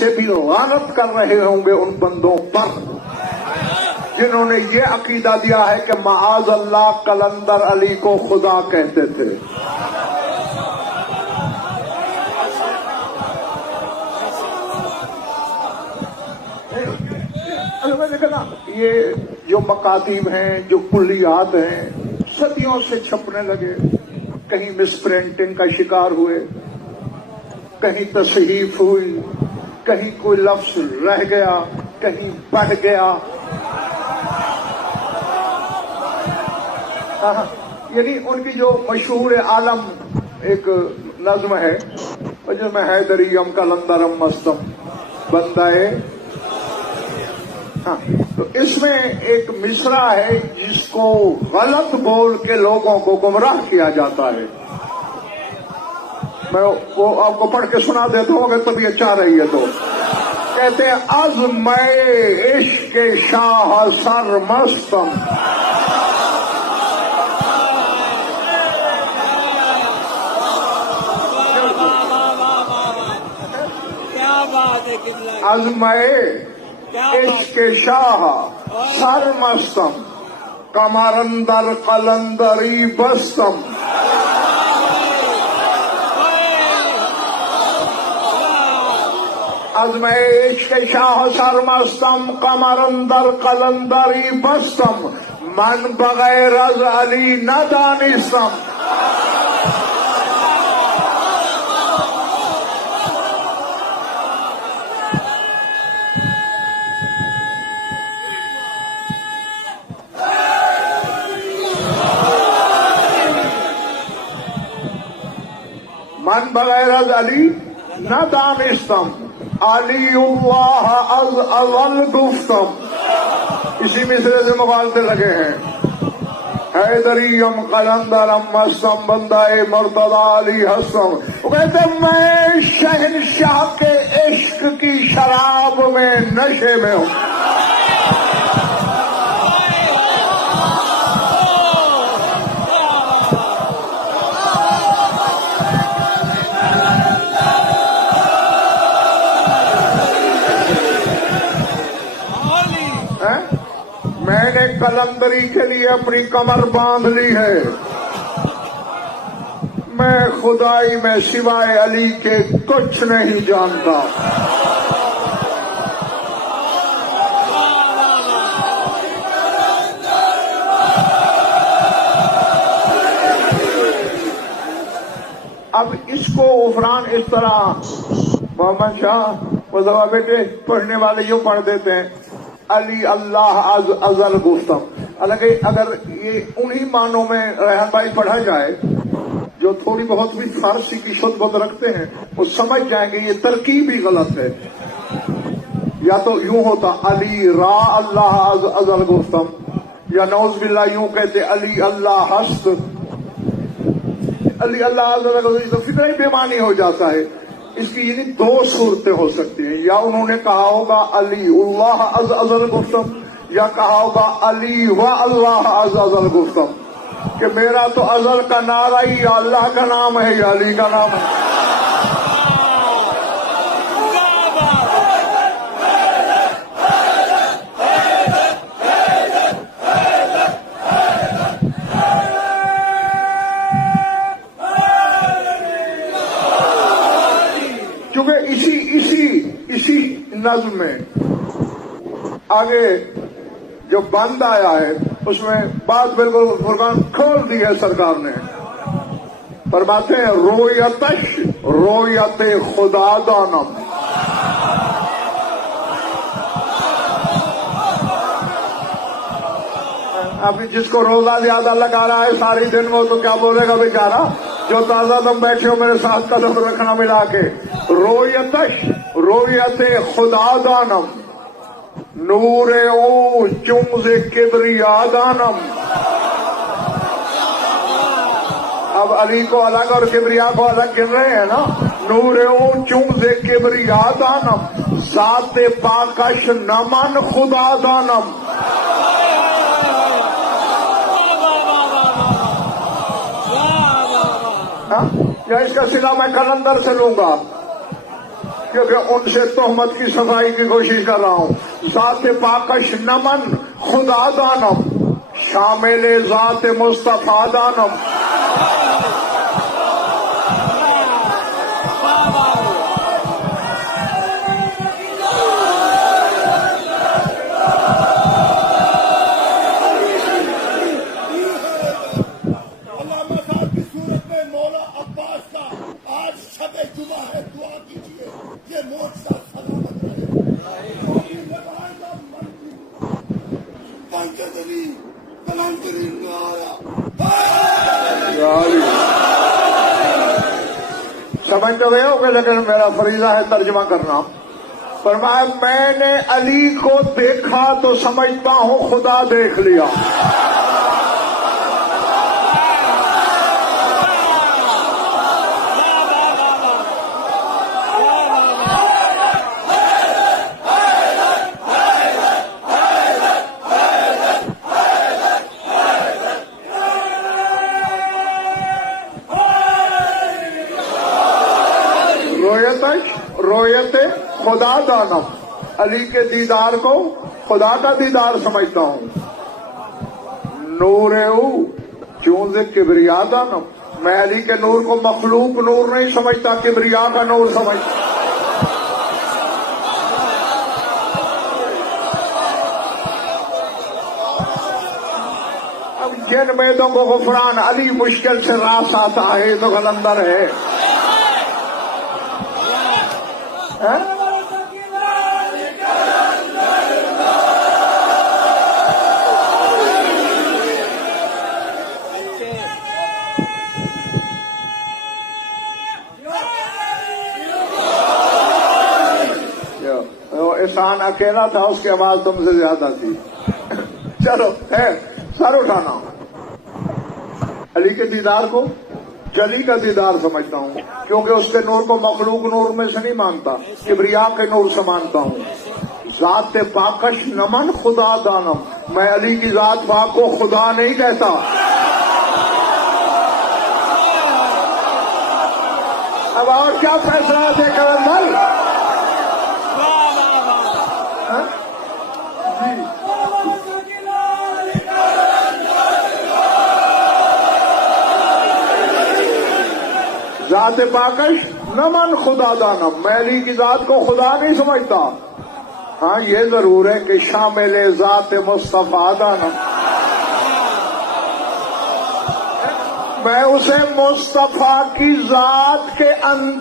سے بھی غارت کر رہے ہوں گے ان بندوں پر جنہوں نے یہ عقیدہ دیا ہے کہ معاذ اللہ قلندر علی کو خدا کہتے تھے۔ میں نے کہا یہ جو مکاتیب ہیں، جو کلیات ہیں، صدیوں سے چھپنے لگے، کہیں مس پرنٹنگ کا شکار ہوئے، کہیں تصحیف ہوئی، کہیں کوئی لفظ رہ گیا، کہیں بڑھ گیا۔ یعنی ان کی جو مشہور عالم ایک نظم ہے جس میں حیدریم قلندرم مستم بندائے، تو اس میں ایک مصرع ہے جس کو غلط بول کے لوگوں کو گمراہ کیا جاتا ہے۔ میں وہ آپ کو پڑھ کے سنا دیتا ہوں اگر طبیعت چاہ رہی ہے تو۔ کہتے ہیں عزم عشق شاہ سر مستم، عزم عشق شاہ سر مستم، کمرندر قلندری بستم، عزم عشق شاہ سر مستم، کمرندر قلندری بستم، من بغیر از علی ندانستم۔ من بغیر از علی نہ دانستم، علی اللہ از ازل گفتم۔ اسی مصرے سے مغالطے لگے ہیں۔ حیدریم قلندرم مستم، بندائے مرتضی علی ہستم۔ وہ کہتے میں شہنشاہ کے عشق کی شراب میں نشے میں ہوں۔ میں نے قلندری کے لیے اپنی کمر باندھ لی ہے، میں خدائی میں سوائے علی کے کچھ نہیں جانتا۔ اب اس کو عفران اس طرح محمد شاہ وہ بیٹے پڑھنے والے یوں پڑھ دیتے ہیں علی اللہ از ازل گفتم۔ حالانکہ اگر یہ انہی معنوں میں ریحان بھائی پڑھا جائے جو تھوڑی بہت بھی فارسی کی شد بد رکھتے ہیں وہ سمجھ جائیں گے یہ ترکیب ہی غلط ہے۔ یا تو یوں ہوتا علی را اللہ از ازل گفتم، یا نعوذ باللہ یوں کہتے علی اللہ ہست، علی اللہ از ازل گفتم، تو فکر ہی بے معنی ہو جاتا ہے۔ اس کی یعنی دو صورتیں ہو سکتی ہیں، یا انہوں نے کہا ہوگا علی اللہ از ازل گفتم، یا کہا ہوگا علی و اللہ از ازل گفتم، کہ میرا تو ازل کا نعرہ ہی یا اللہ کا نام ہے یا علی کا نام ہے۔ کیونکہ اسی نظم میں آگے جو بند آیا ہے اس میں بات بالکل فرقان کھول دی ہے سرکار نے۔ فرماتے ہیں رویتش رویت خدا دانم، ابھی جس کو روزہ زیادہ لگا رہا ہے ساری دن وہ تو کیا بولے گا بیچارہ، جو تازہ تم بیٹھے ہو میرے ساتھ قدم رکھنا ملا کے۔ رویتش رویت خدا دانم، نور او چمز کبریا دانم۔ اب علی کو الگ اور کبریا کو الگ گر رہے ہیں نا۔ نور او چمز کبریا دانم، ذات پاکش نمن خدا دانم۔ یا اس کا صلہ میں قلندر سے لوں گا، کیونکہ ان سے تہمت کی صفائی کی کوشش کر رہا ہوں. ذات پاکش نمن خدا دانم شامل ذات مصطفیٰ دانم. سمجھ تو گئے ہو کہ لیکن میرا فریضہ ہے ترجمہ کرنا. فرمایا میں نے علی کو دیکھا تو سمجھتا ہوں خدا دیکھ لیا. رویت خدا دانم علی کے دیدار کو خدا کا دیدار سمجھتا ہوں. نور چونز کبریا دانم میں علی کے نور کو مخلوق نور نہیں سمجھتا، کبریا کا نور سمجھتا. اب جن میدوں کو غفران علی مشکل سے راس آتا ہے تو قلندر ہے. احسان اکیلا تھا، اس کی آواز تم سے زیادہ تھی. چلو سر اٹھانا. علی کے دیدار کو جلی کا دیدار سمجھتا ہوں، کیونکہ اس کے نور کو مخلوق نور میں سے نہیں مانتا، کبریا کے نور سے مانتا ہوں. ذات پاکش نمن خدا دانم میں علی کی ذات پاک کو خدا نہیں کہتا. اب اور کیا فیصلہ دے کلندر؟ ذات پاکش نمن خدا دانم میں علی کی ذات کو خدا نہیں سمجھتا. ہاں یہ ضرور ہے کہ شامل ذات مصطفیٰ دانم میں اسے مصطفیٰ کی ذات کے اندر